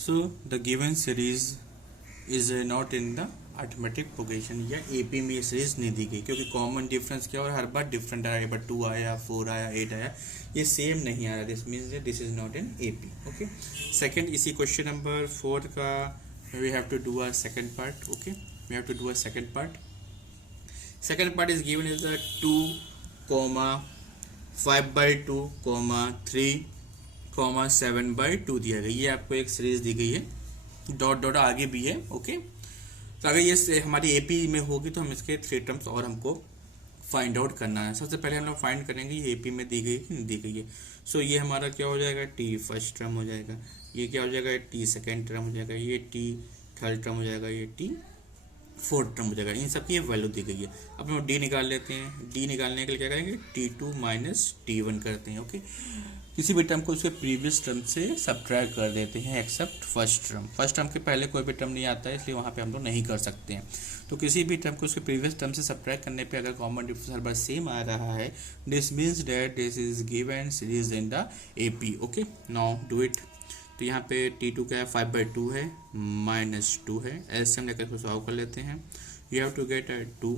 So the given series is not in the arithmetic progression या AP में ये series नहीं दी गई क्योंकि कॉमन डिफरेंस क्या और हर बार डिफरेंट आया, बट 2 आया, 4 आया, 8 आया, ये सेम नहीं आ रहा. This means this is not in AP. Okay. Second, इसी क्वेश्चन नंबर 4 का we have to do a second part. Okay, we have to do a second part. Second part is given is 2, 5/2, 3, 7/2 दिया गया. ये आपको एक series दी गई है, dot dot आगे भी है. ओके. तो अगर ये हमारी एपी में होगी तो हम इसके 3 टर्म्स और हमको फाइंड आउट करना है. सबसे पहले हम लोग फाइंड करेंगे ये एपी में दी गई कि नहीं दी गई है. सो ये हमारा क्या हो जाएगा, टी फर्स्ट टर्म हो जाएगा. ये क्या हो जाएगा, टी सेकेंड टर्म हो जाएगा. ये टी थर्ड टर्म हो जाएगा. ये टी फोर्थ टर्म हो जाएगा. इन सबकी ये वैल्यू दी गई है. अब हम डी निकाल लेते हैं. डी निकालने के लिए क्या करेंगे, T2 माइनस T1 करते हैं. ओके. किसी भी टर्म को उसके प्रीवियस टर्म से सब्ट्रैक्ट कर देते हैं accept first term. First term के पहले कोई भी टर्म नहीं आता है, इसलिए वहाँ पे हम लोग नहीं कर सकते हैं. तो किसी भी टर्म को उसके प्रीवियस टर्म से सब्ट्रैक्ट करने पे अगर कॉमन डिफरेंस हर बार सेम आ रहा है, this means that this is given series in the AP. Okay, now do it. तो यहाँ पे T2 क्या है, 5/2 है, -2 है. ऐसे हम लेकर इसको सॉल्व कर लेते हैं. यू हैव टू गेट 2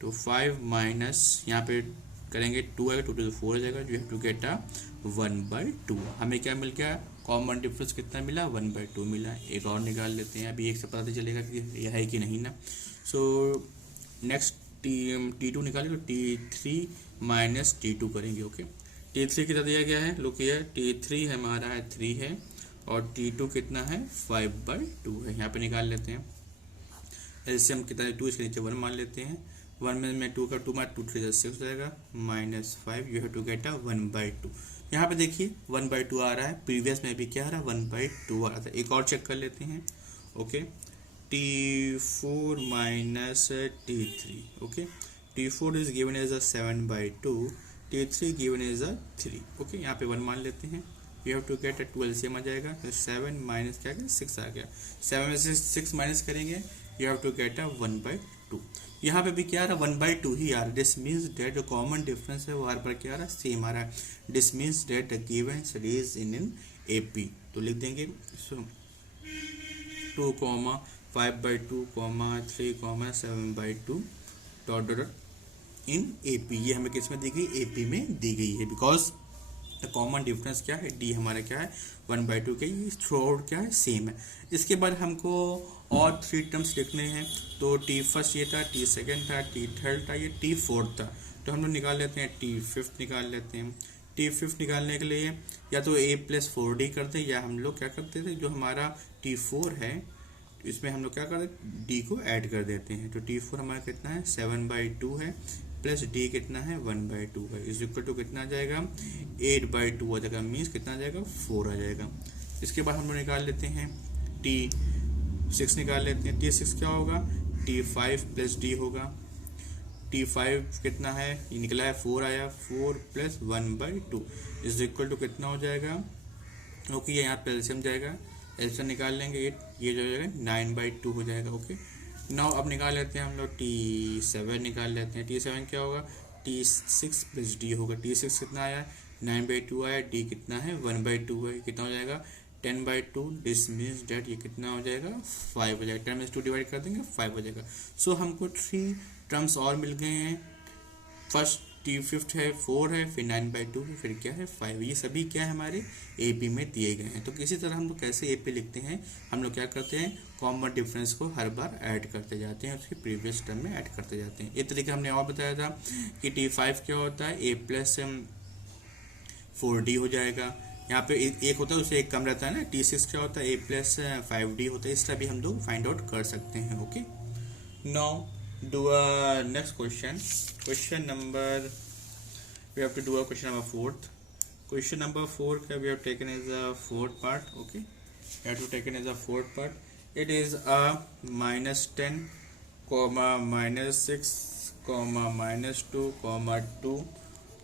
तो 5 माइनस यहाँ पे करेंगे 2 आएगा, 2 to 4 हो जाएगा. You have to get 1/2. हमें क्या मिल गया, कॉमन डिफरेंस कितना मिला, 1/2 मिला. एक और निकाल लेते हैं. अभी एक से पता चलेगा कि यह है कि नहीं ना. सो नेक्स्ट T2 निकालेंगे तो T3 माइनस T2 करेंगे. ओके. T3 कितना दिया गया है, लोग ये T3 हमारा है 3 है और T2 कितना है, 5/2 है. यहाँ पे निकाल लेते हैं. एलसीएम कितना है, 2 इसके नीचे 1 मान लेते हैं. 1 में 2 का 2 मार 2 3 6 हो जाएगा, -5. You have to get 1/2. यहाँ पे देखिए 1/2 आ रहा है. प्रीवियस में भी क्या आ रहा है, 1/2 आ रहा था. एक और चेक कर लेते हैं. Okay. T4 minus T3. Okay. T4 is given as 7/2. T3 given as 3. Okay. यहाँ पे 1 मान लेते हैं. You have to get 12 same आ जाएगा. तो 7 माइनस क्या गया, 6 आ गया. 7 में से 6 माइनस करेंगे, यू हैव टू गेट 1/2. यहाँ पे भी क्या आ रहा है, 1/2 ही आ रहा है. दिस मीन्स डेट जो कॉमन डिफरेंस है वो हर बार क्या आ रहा है, सेम आ रहा है. This means that the given series in AP. तो लिख देंगे 2, 5/2, 3, 7/2 डॉट डॉट इन एपी. ये हमें किस में दी गई, एपी में दी गई है. बिकॉज कॉमन डिफरेंस क्या है, डी हमारा क्या है, 1/2 के. ये थ्रू आउट क्या है, सेम है. इसके बाद हमको और 3 टर्म्स लिखने हैं. तो टी फर्स्ट ये था, टी सेकेंड था, टी थर्ड था, ये टी फोर्थ था. तो हम लोग निकाल लेते हैं, टी फिफ्थ निकाल लेते हैं. टी फिफ्थ निकालने के लिए या तो a+4d करते हैं, या हम लोग क्या करते थे, जो हमारा T4 है इसमें हम लोग क्या करते हैं, डी को ऐड कर देते हैं. तो T4 हमारा कितना है, 7/2 है, प्लस डी कितना है, 1/2 है. इज इक्वल टू कितना आ जाएगा, 8/2 आ जाएगा. मीन्स कितना आ जाएगा, 4 आ जाएगा. इसके बाद हम लोग निकाल लेते हैं T6 निकाल लेते हैं. T6 क्या होगा, T5 प्लस डी होगा. T5 कितना है, ये निकला है 4 आया, 4 प्लस 1/2 इज इक्वल टू कितना हो जाएगा. ओके. ये यहाँ पे एलसीएम जाएगा, एलसीएम निकाल लेंगे, ये जो जाएगा 9/2 हो जाएगा. ओके. नाउ अब निकाल लेते हैं हम लोग T7 निकाल लेते हैं. T7 क्या होगा, T6 प्लस डी होगा. T6 कितना आया, 9/2 आया. डी कितना है, 1/2 है. कितना हो जाएगा, 10/2. दिस मीन्स डेट ये कितना हो जाएगा, 5 हो जाएगा. 10 में 2 डिवाइड कर देंगे, 5 हो जाएगा. सो हमको 3 टर्म्स और मिल गए हैं. फर्स्ट T5 है, 4 है, फिर 9/2 है, फिर क्या है, 5. ये सभी क्या है, हमारे एपी में दिए गए हैं. तो किसी तरह हम लोग कैसे एपी लिखते हैं, हम लोग क्या करते हैं, कॉमन डिफरेंस को हर बार ऐड करते जाते हैं, उसके प्रीवियस टर्म में ऐड करते जाते हैं. एक तरीके हमने और बताया था कि T5 क्या होता है, a+4d हो जाएगा. यहाँ पे एक होता है, उससे एक कम रहता है ना. T6 क्या होता है, a+5d होता है. इस तरह भी हम लोग फाइंड आउट कर सकते हैं. Okay. Now do a next question number, we have to do a question number 4th. Question number 4 we have taken as a 4th part. Okay, we have to taken as a 4th part. It is a -10, -6, -2, -2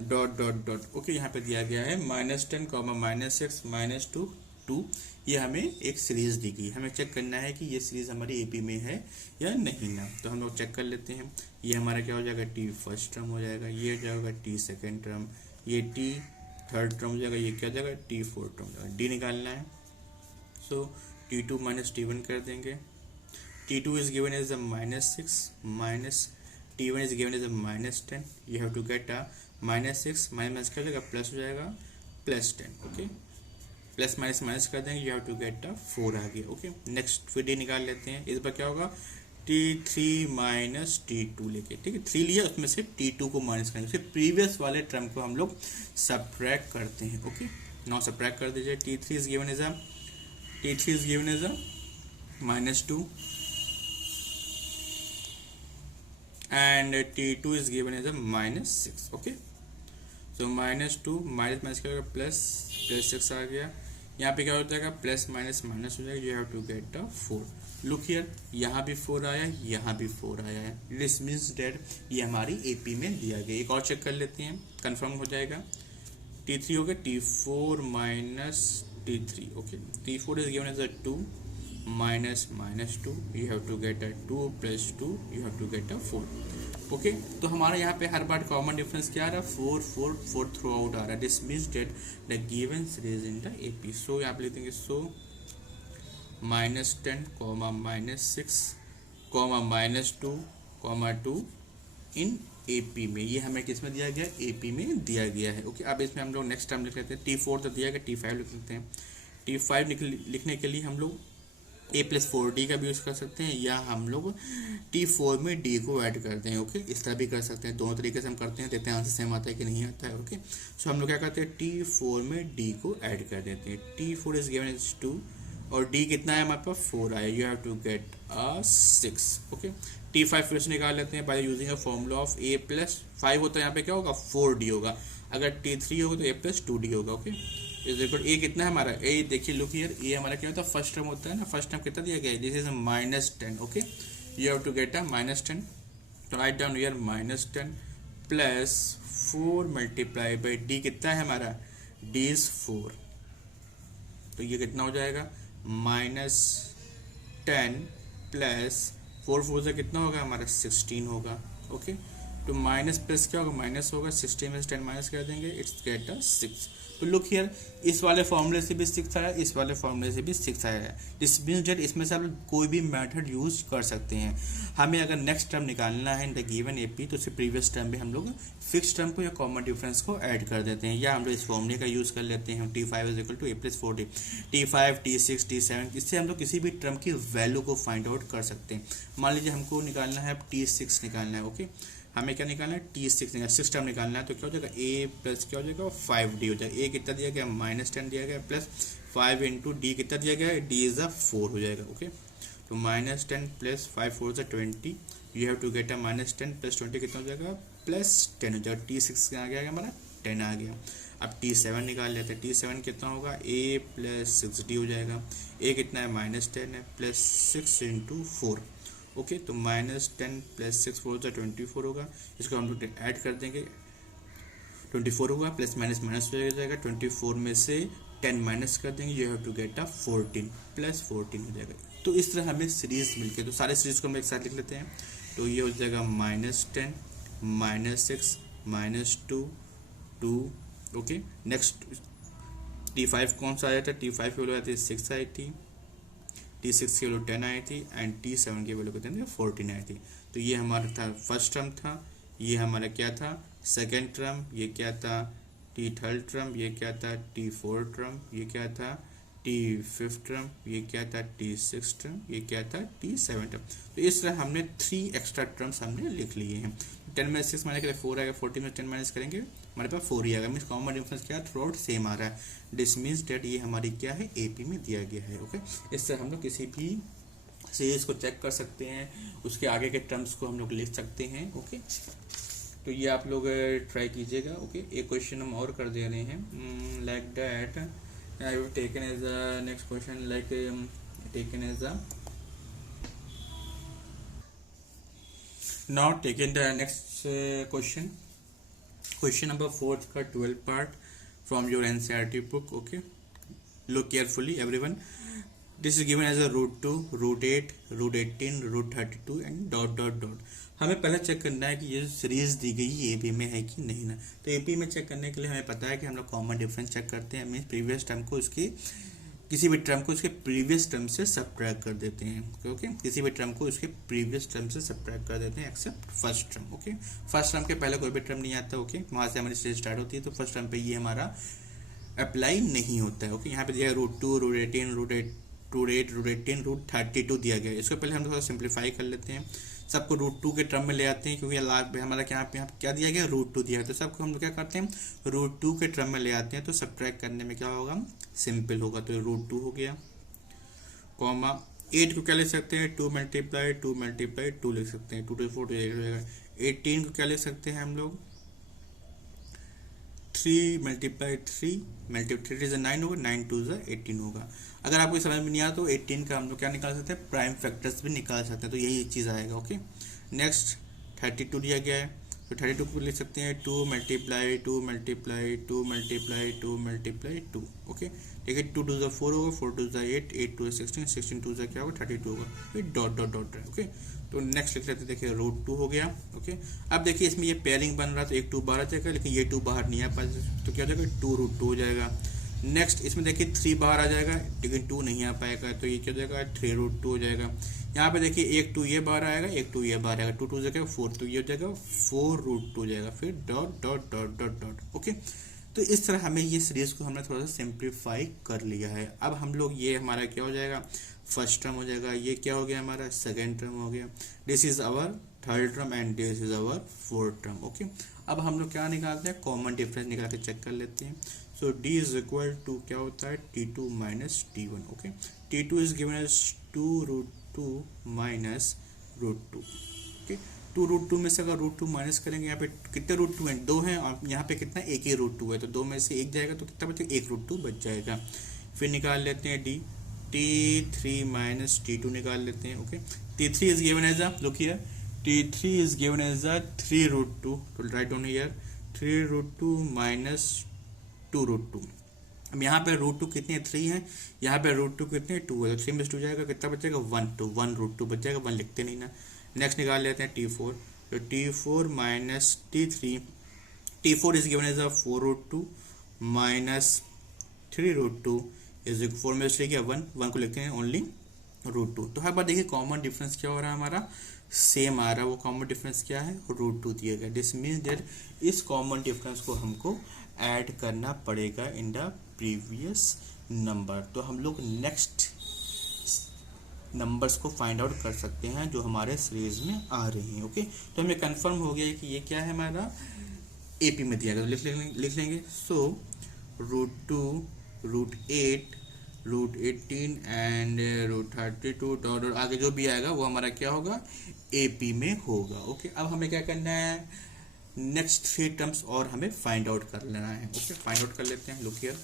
dot dot dot. Okay. यहाँ पे दिया गया है -10, -6, -2, 2. ये हमें एक series दी गई. हमें चेक करना है कि ये सीरीज हमारी एपी में है या नहीं ना. तो हम लोग चेक कर लेते हैं. ये हमारा क्या हो जाएगा, टी फर्स्ट टर्म हो जाएगा. ये हो जाएगा टी सेकेंड टर्म. ये टी थर्ड टर्म हो जाएगा. ये क्या हो जाएगा, टी फोर्थ टर्म हो जाएगा. डी निकालना है. सो T2 माइनस T1 कर देंगे। T2 is given as a -6 minus T1 is given as a -10. You have to get a -6 minus कर देगा प्लस हो जाएगा +10। ओके, प्लस माइनस माइनस कर देंगे, you have to get a 4 आ गया। ओके, नेक्स्ट फिर डी निकाल लेते हैं। इस बार क्या होगा T3 माइनस T2 लेके, ठीक है, 3 लिया उसमें से T2 को माइनस करेंगे, फिर प्रीवियस वाले टर्म को हम लोग सब्ट्रैक्ट करते हैं। ओके, नाउ सब्ट्रैक्ट कर दीजिए। T3 is given as a -2 and T2 is given as a -6। Okay, तो -2 माइनस माइनस क्या होगा +6 आ गया। यहाँ पे क्या हो जाएगा प्लस माइनस माइनस हो जाएगा, you have to get a 4। Look here, यहाँ भी 4 आया, यहाँ भी 4 आया है। दिस मीन्स डेट ये हमारी एपी में दिया गया। एक और चेक कर लेते हैं, कंफर्म हो जाएगा। T3 हो गया T4 minus T3। Okay, T4 is given as a 2 minus -2, you have to get a 2 + 2, you have to get a 4। Okay, तो हमारा यहाँ पे हर बार कॉमन डिफरेंस क्या आ रहा है 4 4 4 थ्रू आउट आ रहा है। This means that the given series in the AP. So यहाँ पे लिख देंगे सो -10, -6, -2, 2 इन एपी में। ये हमें किस में दिया गया, एपी में दिया गया है। ओके, अब इसमें हम लोग नेक्स्ट टर्म लिख लेते हैं। T4 तो दिया गया, T5 लिख लेते हैं। T5 लिखने के लिए हम लोग a+4d का भी यूज़ कर सकते हैं, या हम लोग T4 में d को ऐड करते हैं। ओके, इस तरह भी कर सकते हैं, दोनों तरीके से हम करते हैं, देखते हैं आंसर सेम आता है कि नहीं आता है। ओके, सो हम लोग क्या करते हैं T4 में d को ऐड कर देते हैं। T4 इज गिवन एज 2 और d कितना है हमारे पास 4 आया, you have to get a 6। Okay, T5 फिर से निकाल लेते हैं by using a formula of a+5 होता है, यहाँ पे क्या होगा 4d होगा। अगर T3 होगा तो a+2d होगा। ओके, इज इक्वल ए कितना है हमारा, ए देखिए लुक हियर, ए हमारा क्या होता है फर्स्ट टर्म होता है ना, फर्स्ट टर्म कितना दिया गया है, this is -10। Okay, you have to get a -10, तो write down here -10 plus 4 multiply by d कितना है हमारा, डी इज 4, तो ये कितना हो जाएगा -10 प्लस 4 4 से कितना होगा हमारा 16 होगा। ओके, तो माइनस प्लस क्या होगा माइनस होगा, 16 में से 10 माइनस कर देंगे, इट्स गेट अ 6। तो लुक हियर, इस वाले फॉर्मूले से भी 6 आया, इस वाले फॉर्मूले से भी 6 आया है। दिस मीन्स डेट इसमें से आप कोई भी मेथड यूज कर सकते हैं। हमें अगर नेक्स्ट टर्म निकालना है इन द गिवन एपी, तो उससे प्रीवियस टर्म में हम लोग फिक्स टर्म को या कॉमन डिफरेंस को ऐड कर देते हैं, या हम लोग इस फॉर्मूले का यूज कर लेते हैं T5 is equal to a+4d, T5 T6 T7, इससे हम लोग किसी भी टर्म की वैल्यू को फाइंड आउट कर सकते हैं। मान लीजिए हमको निकालना है T6 निकालना है। ओके, हमें क्या निकालना है T6 निकालना, 6 टर्म निकालना है, तो क्या हो जाएगा a प्लस क्या हो जाएगा 5d हो जाएगा। a कितना दिया गया -10 दिया गया, प्लस 5 इंटू डी कितना दिया गया है, d इज अ 4 हो जाएगा। ओके, तो -10 प्लस 5 4 से 20, you have to get a -10 plus 20 कितना हो जाएगा +10 हो जाएगा। T6 आ गया हमारा 10 आ गया। अब T7 निकाल लेते हैं, T7 कितना होगा a + 6d हो जाएगा। a कितना है -10 है, प्लस 6 इंटू 4। ओके, तो -10 प्लस 6 4 से 24 होगा, इसको हम लोग ऐड कर देंगे, 24 होगा, प्लस माइनस माइनस हो जाएगा, 24 में से 10 माइनस कर देंगे, you have to get a 14 plus 14 हो जाएगा। तो इस तरह हमें सीरीज मिलके, तो सारे सीरीज को हम एक साथ लिख लेते हैं, तो ये हो जाएगा -10 -6 -2 2। ओके, नेक्स्ट T5 कौन सा आया था, T5 की वैल्यू आई थी 6 आई थी, T6 की वैल्यू 10 आई थी, एंड T7 की वैल्यू कितनी 14 आई थी। तो ये हमारा था फर्स्ट टर्म था, ये हमारा क्या था सेकेंड टर्म, ये क्या था T3 टर्म, ये क्या था T4 टर्म, ये क्या था T5 टर्म, ये क्या था T6 टर्म, ये क्या था T7 टर्म। तो इस तरह हमने 3 एक्स्ट्रा टर्म्स हमने लिख लिए हैं। 10 में 6 माइनस करें 4 आएगा, 14 में 10 माइनस करेंगे हमारे पास 4 ही आएगा। मीन्स कॉमन डिफरेंस क्या है थ्रू आउट सेम आ रहा है। दिस मीन्स डेट ये हमारी क्या है एपी में दिया गया है। ओके, इससे हम लोग किसी भी सीरीज को चेक कर सकते हैं, उसके आगे के टर्म्स को हम लोग लिख सकते हैं। ओके, तो ये आप लोग ट्राई कीजिएगा। ओके, एक क्वेश्चन हम और कर दे रहे हैं, like that I have taken as a next question, like taken as a now taking the next question number 4 का 12 part from your NCERT book. Okay, look carefully everyone. This is given as a √2, √8, √18, √32 and dot dot dot. हमें पहले check करना है कि ये series दी गई AP में है कि नहीं ना। तो एपी में चेक करने के लिए हमें पता है कि हम लोग कॉमन डिफरेंस चेक करते हैं, मीन्स प्रीवियस टर्म को इसकी किसी भी टर्म को उसके प्रीवियस टर्म से सब्ट्रैक्ट कर देते हैं। ओके, किसी भी टर्म को उसके प्रीवियस टर्म से सब्ट्रैक्ट कर देते हैं accept first term. Okay, first term के पहले कोई भी टर्म नहीं आता। ओके, वहाँ से हमारी स्टेज स्टार्ट होती है, तो फर्स्ट टर्म पे ये हमारा अप्लाई नहीं होता है। ओके, यहाँ पे दिया है √2, √18, √8, √18, √32 दिया गया है। इसको पहले हम थोड़ा सिंप्लीफाई कर लेते हैं, सबको √2 के टर्म में ले आते हैं, क्योंकि हमारा यहाँ क्या दिया गया, √2 दिया है, तो सबको हम लोग क्या करते हैं, √2 के टर्म में ले आते हैं, तो सब्ट्रैक्ट करने में क्या होगा, सिंपल होगा। तो √2 हो गया, कॉमा 8 को क्या लिख सकते हैं, 2 मल्टीप्लाई 2 लिख सकते हैं, 2 to 4 8 हो जाएगा। 18 को क्या लिख सकते हैं हम लोग, 3 मल्टीप्लाई 3 इज 9 होगा, 9 2 इज 18 होगा। अगर आपको समझ में नहीं आया तो 18 का हम लोग क्या निकाल सकते हैं, प्राइम फैक्टर्स भी निकाल सकते हैं, तो यही चीज़ आएगा। ओके, नेक्स्ट 32 दिया गया है, तो 32 को लिख सकते हैं 2 मल्टीप्लाई 2। ओके, ठीक है, 2 2 4 होगा, 4 2 8, 8 2 16, 16 2 क्या होगा, 32 होगा, फिर डॉट डॉट डॉट है। ओके, तो नेक्स्ट लिख लेते हैं, देखिए √2 हो गया। ओके, अब देखिए इसमें ये पेयरिंग बन रहा है, तो एक 2 बाहर आ जाएगा, लेकिन ये 2 बाहर नहीं आ पाएगा, तो क्या हो जाएगा, 2 √2 हो जाएगा। नेक्स्ट इसमें देखिए 3 बाहर आ जाएगा, लेकिन 2 नहीं आ पाएगा, तो ये क्या हो जाएगा, 3 √2 हो जाएगा। यहाँ पे देखिए एक 2 ये बाहर आएगा, एक 2 ये बाहर आएगा, 2 2 जाएगा 4, तो ये हो जाएगा 4 √2 हो जाएगा, फिर dot dot dot dot dot. Okay, तो इस तरह हमें ये सीरीज को हमने थोड़ा सा सिंप्लीफाई कर लिया है। अब हम लोग ये हमारा क्या हो जाएगा, फर्स्ट टर्म हो जाएगा, ये क्या हो गया हमारा, सेकेंड टर्म हो गया, this is our third term and this is our fourth term. Okay, अब हम लोग क्या निकालते हैं, कॉमन डिफरेंस निकाल के चेक कर लेते हैं। So d is equal to क्या होता है, T2 minus T1। Okay, T2 is given as 2 √2 minus √2। Okay, 2 √2 में से अगर √2 माइनस करेंगे, यहाँ पे कितने √2 हैं, 2 हैं, और यहाँ पे कितना, एक ही √2 है, तो 2 में से 1 जाएगा, तो कितना बचेगा, 1 √2 बच जाएगा। फिर निकाल लेते हैं d, T3 माइनस T2 निकाल लेते हैं। Okay, T3 is given as a, look here, T3 is given as a 3 √2, to write down here 3 √2 minus 2 √2। अब यहाँ पे √2 कितने, 3 हैं, यहाँ पे √2 कितने, 2 है, तो 3 में 2 जाएगा, कितना बचेगा, 1, तो 1 √2 बच जाएगा, 1 लिखते नहीं ना। नेक्स्ट निकाल लेते हैं T4, तो T4 minus T3, T4 is given as a 4 √2 minus 3 √2 is 4 में 3 गया 1 को लिखते हैं ओनली √2। तो हर बार देखिए कॉमन डिफरेंस क्या हो रहा है हमारा, सेम आ रहा है, वो कॉमन डिफरेंस क्या है, √2 दिया गया। दिस मीन्स दैट इस कॉमन डिफरेंस को हमको ऐड करना पड़ेगा इन द प्रीवियस नंबर। तो हम लोग नेक्स्ट नंबर्स को फाइंड आउट कर सकते हैं जो हमारे सीरीज में आ रहे हैं। ओके, तो हमें कंफर्म हो गया कि ये क्या है, हमारा AP में दिया गया, तो लिख लेंगे। सो √2, √8, √18 एंड √32 डॉट आगे जो भी आएगा वो हमारा क्या होगा, AP में होगा। ओके, अब हमें क्या करना है, नेक्स्ट 3 टर्म्स और हमें फाइंड आउट कर लेना है। ओके, फाइंड आउट कर लेते हैं। लुक हियर,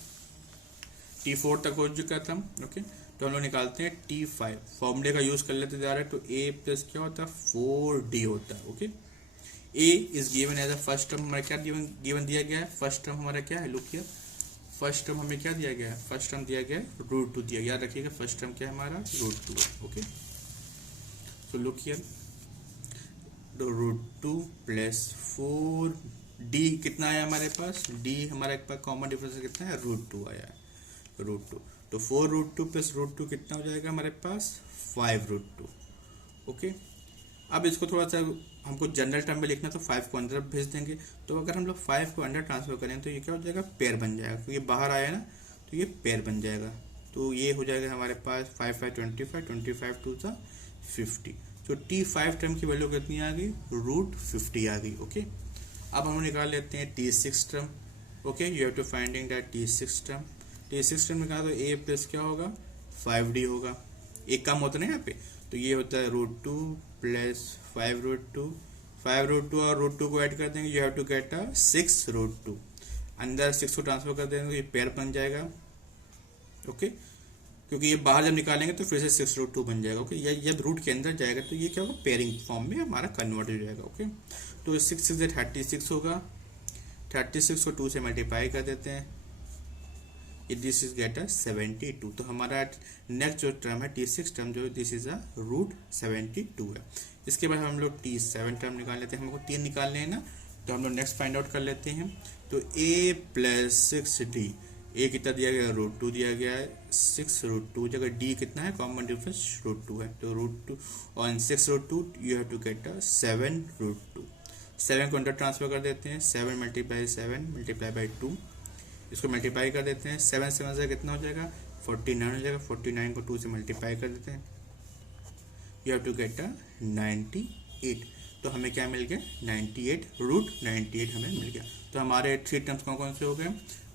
T4 तक हो चुका था। ओके, तो हम लोग निकालते हैं T5, फॉर्मूले का यूज कर लेते जा रहे हैं, तो A प्लस क्या होता है, 4D होता है। Okay, A is given as a first term, हमारा क्या गिवन दिया गया है, फर्स्ट टर्म हमारा क्या है, लुक हियर, फर्स्ट टर्म हमें क्या दिया गया है, फर्स्ट टर्म दिया गया है √2 दिया, याद रखिएगा फर्स्ट टर्म क्या है हमारा, √2। Okay, so look here, √2 plus 4D कितना आया हमारे पास, D हमारा एक पास कॉमन डिफरेंस कितना है, √2 आया है, √2, तो 4 √2 प्लस √2 कितना हो जाएगा हमारे पास, 5 √2। ओके, अब इसको थोड़ा सा हमको जनरल टर्म में लिखना, तो 5 को अंदर भेज देंगे, तो अगर हम लोग 5 को अंदर ट्रांसफर करें तो ये क्या हो जाएगा, पेयर बन जाएगा, क्योंकि ये बाहर आया ना, तो ये पेयर बन जाएगा, तो ये हो जाएगा हमारे पास 5 5 25, 25 2 50। तो T5 टर्म की वैल्यू कितनी आ गई, √50 आ गई। ओके, अब हम निकाल लेते हैं T6 term. Okay, you have to finding that T6 term. T6 term निकाला तो A प्लस क्या होगा, 5D होगा, एक कम होता है ना यहाँ पे, तो ये होता है √2 प्लस 5 √2, 5 √2 और √2 को ऐड कर देंगे, you have to get a 6 √2, अंदर 6 को ट्रांसफर कर देंगे, ये पेयर बन जाएगा। ओके, क्योंकि ये बाहर जब निकालेंगे तो फिर से 6 √2 बन जाएगा। ओके, ये जब रूट के अंदर जाएगा तो ये क्या होगा, पेयरिंग फॉर्म में हमारा कन्वर्ट हो जाएगा। ओके, तो 6 से 36 होगा, 36 को 2 से मल्टीप्लाई कर देते हैं, दिस इज गेट अ 72। तो हमारा नेक्स्ट जो टर्म है T6 टर्म जो दिस इज अ √72 है। इसके बाद हम लोग T7 टर्म निकाल लेते हैं, हमको 3 निकालने हैं ना, तो हम लोग नेक्स्ट फाइंड आउट कर लेते हैं। तो A प्लस 6D, ए कितना दिया गया, √2 दिया गया है, 6√2 जगह डी कितना है, कॉमन डिफरेंस √2 है, तो √2 और 6√2 यू हैव टू गेट 7√2। 7 को अंदर ट्रांसफर कर देते हैं, 7 × 7 × 2, इसको मल्टीप्लाई कर देते हैं, 7 से कितना हो जाएगा, 49 हो जाएगा, 49 को 2 से मल्टीप्लाई कर देते हैं, यू हैव टू गेट 98। तो हमें क्या मिल गया, 98, √98 हमें मिल गया। तो हमारे 3 टर्म्स कौन कौन से हो गए,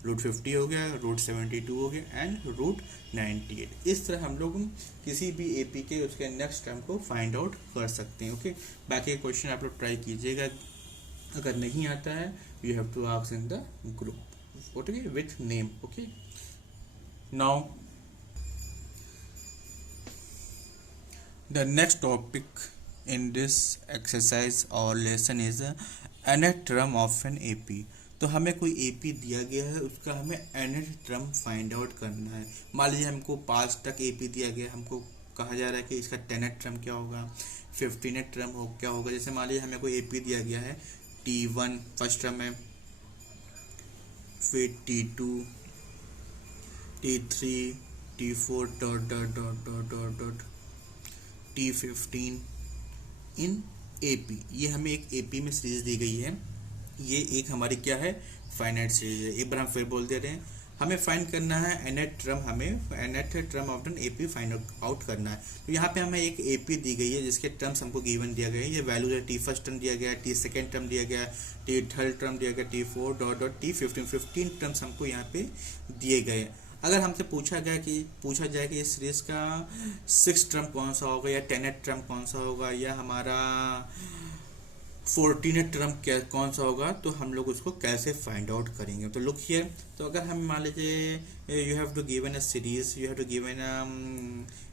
√50 हो गया, √72 हो गया एंड √98। इस तरह हम लोग किसी भी एपी के उसके नेक्स्ट टर्म को फाइंड आउट कर सकते हैं। ओके, बाकी क्वेश्चन आप लोग ट्राई कीजिएगा, अगर नहीं आता है you have to ask in the group, okay, with name. Okay, now the next topic in this exercise or lesson is nth term of an AP। तो हमें कोई AP दिया गया है, उसका हमें nth term फाइंड आउट करना है। मान लीजिए हमको 5 तक AP दिया गया, हमको कहा जा रहा है कि इसका 10th term क्या होगा, 15th term हो क्या होगा। जैसे मान लीजिए हमें कोई AP दिया गया है, T1 फर्स्ट टर्म है, फिर T2, T3, T4 dot dot dot dot dot dot T15 इन AP। ये हमें एक AP में सीरीज दी गई है, ये एक हमारी क्या है, फाइनाइट सीरीज है। एक बार हम फिर बोल दे रहे हैं, हमें फाइंड करना है nth टर्म, हमें nth term of an AP find out करना है। तो यहाँ पे हमें एक AP दी गई है जिसके टर्म्स हमको गिवन दिया गया है, ये वैल्यूज है, T1 टर्म दिया गया है, T2 टर्म दिया गया है, T3 टर्म दिया गया, T4 dot dot T15 15 terms हमको यहाँ पे दिए गए हैं। अगर हमसे पूछा जाए कि इस सीरीज का 6 टर्म कौन सा होगा, या 10th टर्म कौन सा होगा, या हमारा 14th टर्म कौन सा होगा, तो हम लोग उसको कैसे फाइंड आउट करेंगे। तो लुक हियर, तो अगर हम मान लीजिए you have to given a series, you have to given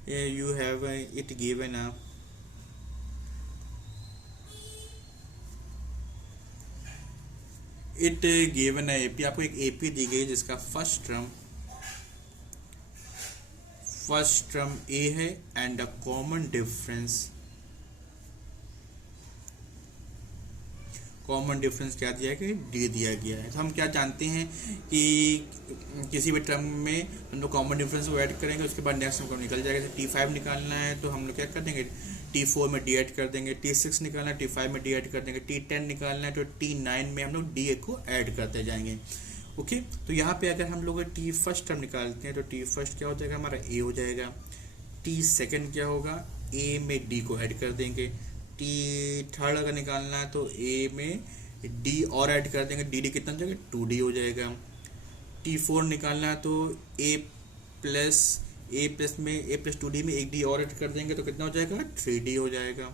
you have it given it given AP, आपको एक AP दी गई जिसका फर्स्ट टर्म A है एंड द कॉमन डिफरेंस क्या दिया गया, D दिया गया है। तो हम क्या जानते हैं कि किसी भी टर्म में हम लोग कॉमन डिफरेंस को ऐड करेंगे, उसके बाद नेक्स्ट हमको निकल जाएगा। जैसे T5 निकालना है तो हम लोग क्या कर देंगे, T4 में D ऐड कर देंगे, T6 निकालना है T5 में D ऐड कर देंगे, T10 निकालना है तो T9 में हम लोग D को ऐड करते जाएंगे। ओके, तो यहाँ पे अगर हम लोग T1 टर्म निकालते हैं तो T1 क्या हो जाएगा, हमारा A हो जाएगा। T2 क्या होगा, A में D को ऐड कर देंगे। T3 अगर निकालना है तो A में D और ऐड कर देंगे, D कितना हो जाएगा, 2D हो जाएगा। T4 निकालना है तो A प्लस में 2D में एक D और ऐड कर देंगे तो कितना हो जाएगा, 3D हो जाएगा।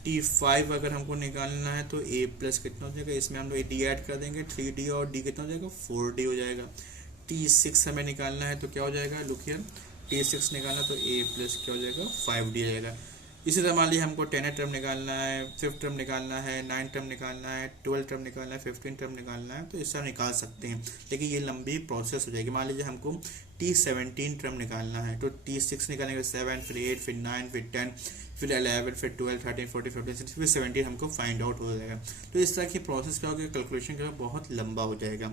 T5 अगर हमको निकालना है तो A प्लस कितना हो जाएगा, इसमें हम लोग D ऐड कर देंगे, 3D और D कितना हो जाएगा, 4D हो जाएगा। T6 हमें निकालना है तो क्या हो जाएगा, लुक हियर, T6 निकालना तो A प्लस क्या हो जाएगा, 5D हो जाएगा। इसी तरह मान लीजिए हमको 10th टर्म निकालना है, 5th टर्म निकालना है, 9th टर्म निकालना है, 12th टर्म निकालना है, 15th टर्म निकालना है, तो इससे हम निकाल सकते हैं, लेकिन ये लंबी प्रोसेस हो जाएगी। मान लीजिए हमको T17 टर्म निकालना है तो T6 निकालेंगे, 7 फिर 8 फिर 9 फिर 10 फिर 11 फिर 12 13 14 15 16 फिर 17 हमको फाइंड आउट हो जाएगा। तो इस तरह की प्रोसेस क्या होगा, कैलकुलेशन क्या होगा, बहुत लंबा हो जाएगा।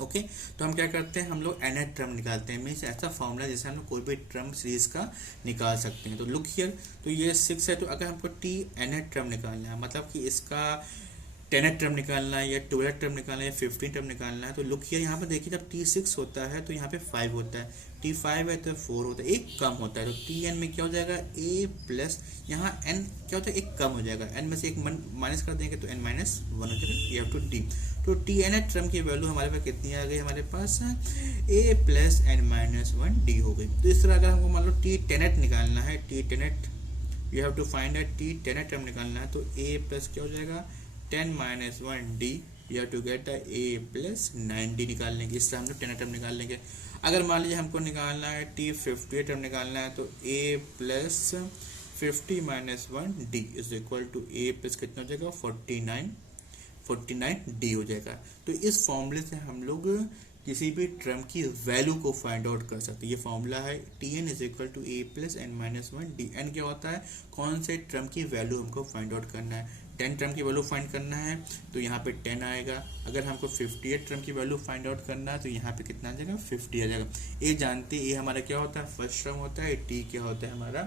ओके, तो हम क्या करते हैं, हम लोग nth टर्म निकालते हैं, मीन्स ऐसा फॉर्मूला जिससे हम लोग कोई भी टर्म सीरीज का निकाल सकते हैं। तो लुक हियर, तो ये 6 है, तो अगर हमको nth टर्म निकालना है, मतलब कि इसका 10th टर्म निकालना है या 12th टर्म निकालना है या 15th टर्म निकालना है, तो लुक हियर यहाँ पर देखिए, जब T6 होता है तो यहाँ पे 5 होता है, T5 है तो 4 होता है, एक कम होता है, तो Tn में क्या हो जाएगा, A प्लस यहाँ n क्या होता है, एक कम हो जाएगा, n में से एक माइनस कर देंगे तो n माइनस 1 हो जाएगा, यू हैव टू D। तो Tnth टर्म की वैल्यू हमारे पास कितनी आ गई, हमारे पास A plus n minus 1 D हो गई। तो इस तरह अगर हमको मान लो T10th निकालना है, T10th you have to find T10th term निकालना है, तो A प्लस क्या हो जाएगा, 10 minus 1 D, you have to get A plus 9D निकाल लेंगे। इस तरह हम लोग 10th टर्म निकाल लेंगे। अगर मान लीजिए हमको निकालना है T50 टर्म निकालना है तो A plus 50 minus 1 D is equal to A plus कितना हो जाएगा, 49D हो जाएगा। तो इस फॉर्मूले से हम लोग किसी भी टर्म की वैल्यू को फाइंड आउट कर सकते हैं। ये फॉर्मूला है Tn is equal to A plus n minus 1 D। n क्या होता है, कौन से टर्म की वैल्यू हमको फाइंड आउट करना है, 10 टर्म की वैल्यू फाइंड करना है तो यहाँ पे 10 आएगा। अगर हमको 58 टर्म की वैल्यू फाइंड आउट करना है तो यहाँ पे कितना आ जाएगा, 50 आ जाएगा। ये जानते ए हमारा क्या होता है, फर्स्ट टर्म होता है, टी क्या होता है हमारा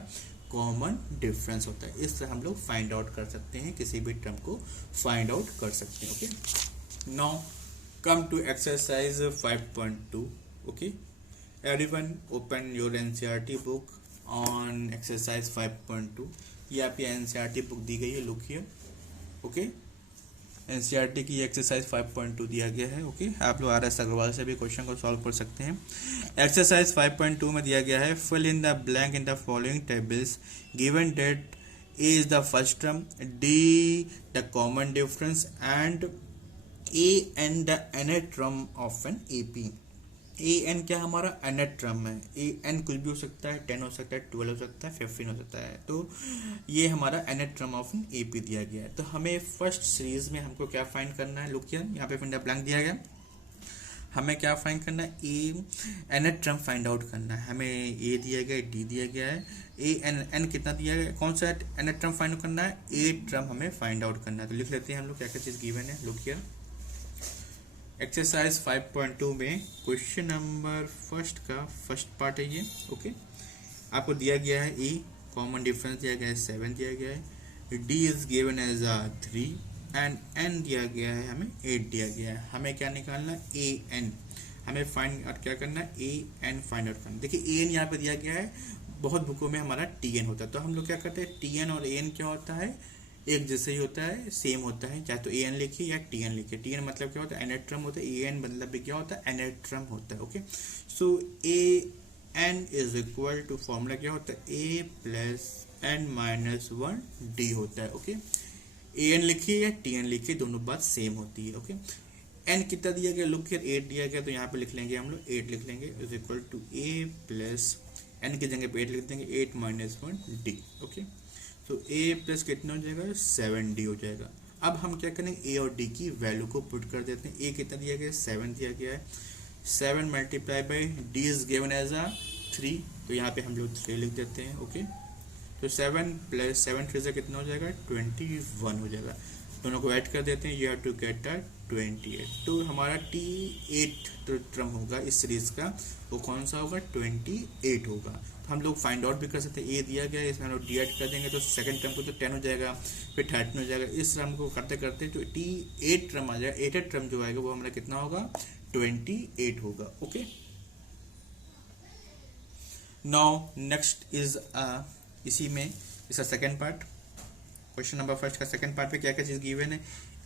कॉमन डिफरेंस होता है। इस तरह हम लोग फाइंड आउट कर सकते हैं, किसी भी टर्म को फाइंड आउट कर सकते हैं। Okay, now come to exercise 5.2। Okay, everyone open your NCERT book on exercise 5.2। ये आपकी एनसीईआरटी बुक दी गई है, लुक हियर। ओके, एनसीईआरटी की एक्सरसाइज 5.2 दिया गया है। ओके, आप लोग RS अग्रवाल से भी क्वेश्चन को सॉल्व कर सकते हैं। एक्सरसाइज 5.2 में दिया गया है, fill in the blank in the following tables given that A is the first term, D the common difference, and A n the nth term of an AP। A n क्या हमारा nth term है। A N कुछ भी हो सकता है, 10 हो सकता है, 12 हो सकता है, 15 हो सकता है। तो ये हमारा nth term of an AP दिया गया है। तो हमें फर्स्ट सीरीज में हमको क्या फाइंड करना है, लुक हियर, यहाँ पे फिंडा ब्लैंक दिया गया। हमें क्या फाइंड करना है, ए nth टर्म फाइंड आउट करना है। हमें ए दिया गया है, डी दिया गया है, ए एन कितना दिया गया है, कौन सा nth टर्म फाइंड करना है, ए टर्म हमें फाइंड आउट करना है। तो लिख लेते हैं हम लोग क्या क्या चीज़ गिवन है, लुक हियर। एक्सरसाइज 5.2 में क्वेश्चन नंबर फर्स्ट का फर्स्ट पार्ट है ये। ओके, आपको दिया गया है ए, कॉमन डिफरेंस दिया गया है 7 दिया गया है, d is given as 3 and n दिया गया है, हमें 8 दिया गया है। हमें क्या निकालना है, ए एन। हमें फाइंड आउट क्या करना है, ए एन फाइंड आउट करना है। देखिए ए एन यहाँ पे दिया गया है, बहुत बुकों में हमारा टी एन होता है। तो हम लोग क्या करते हैं, टी एन और ए एन क्या होता है, एक जैसे ही होता है, सेम होता है। चाहे तो ए एन लिखिए या टी एन लिखिए। टी एन मतलब क्या होता है, nth टर्म होता है, ए एन मतलब भी क्या होता है, nth टर्म होता है। Okay, so a n is equal to, formula क्या होता है, a plus n minus 1 d होता है। ओके, ए एन लिखिए या टी एन लिखिए, दोनों बात सेम होती है। ओके, एन कितना दिया गया, लुक हियर 8 दिया गया, तो यहाँ पे लिख लेंगे हम लोग 8 लिख लेंगे, is equal to a plus n की जगह पे 8 लिख देंगे, 8 माइनस 1 डी। ओके, तो a प्लस कितना हो जाएगा, 7d हो जाएगा। अब हम क्या करेंगे, a और d की वैल्यू को पुट कर देते हैं। a कितना दिया गया है, 7 दिया गया है, 7 multiply by d is given as 3, तो यहाँ पे हम लोग 3 लिख देते हैं। ओके, तो 7 प्लस 7 3 से कितना हो जाएगा, 21 हो जाएगा। दोनों को ऐड कर देते हैं, यू हैव टू गेट 28। तो हमारा T8 टर्म होगा इस सीरीज का, वो कौन सा होगा, 28 होगा। तो हम लोग फाइंड आउट भी कर सकते हैं, ए दिया गया है, इसमें हम लोग डी ऐड कर देंगे तो सेकंड टर्म को तो 10 हो जाएगा, फिर 13 हो जाएगा। इस टर्म को करते करते तो T8 टर्म आ जाएगा, 8th टर्म जो आएगा वो हमारा कितना होगा, 28 होगा। ओके, नाउ नेक्स्ट इज इसी में इसका second part, question number first का सेकंड पार्ट पे क्या क्या चीज गिवन है,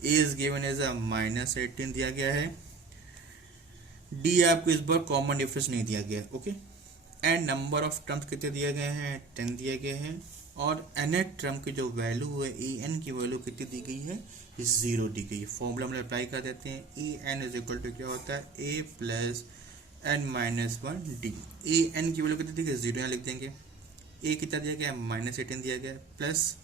ए इज गिवन एज -18 दिया गया है, डी आपको इस बार कॉमन डिफरेंस नहीं दिया गया। Okay, and number of terms कितने दिए गए हैं, 10 दिए गए हैं, और nth टर्म की जो वैल्यू है ए एन की वैल्यू कितनी दी गई है, 0 दी गई है। फॉर्मूला हम अप्लाई कर देते हैं, ए एन इज इक्वल टू क्या होता है, a plus n minus 1 D. A N की वैल्यू कितनी दी गई, 0 यहाँ लिख देंगे, ए कितना दिया गया, -18 दिया गया, प्लस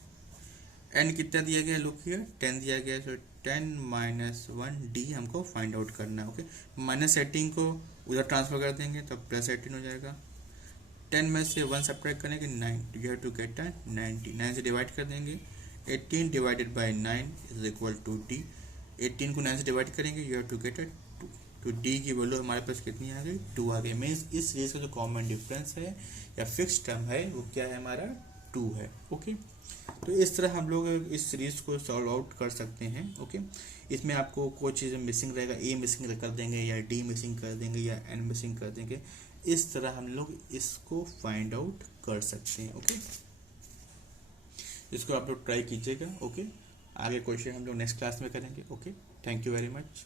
एन कितना दिया गया, लुक हियर 10 दिया गया, सो 10 माइनस 1 डी हमको फाइंड आउट करना है। ओके, -18 को उधर ट्रांसफर कर देंगे तो +18 हो जाएगा, 10 में से 1 सब्ट्रैक्ट करेंगे 9, यू हैव टू गेट 90, 9 से डिवाइड कर देंगे, 18 divided by 9 is equal to d. 18 को 9 से डिवाइड करेंगे, यू हैव टू गेट 2, तो डी की वैल्यू हमारे पास कितनी आ गई, 2 आ गई। मीन्स इस सीरीज का जो कॉमन डिफरेंस है या फिक्स टर्म है वो क्या है, हमारा 2 है। ओके, तो इस तरह हम लोग इस सीरीज को सॉल्व आउट कर सकते हैं। ओके, इसमें आपको कोई चीज़ मिसिंग रहेगा, ए मिसिंग कर देंगे या डी मिसिंग कर देंगे या एन मिसिंग कर देंगे, इस तरह हम लोग इसको फाइंड आउट कर सकते हैं। ओके, इसको आप लोग ट्राई कीजिएगा। ओके, आगे क्वेश्चन हम लोग नेक्स्ट क्लास में करेंगे। Okay, thank you very much.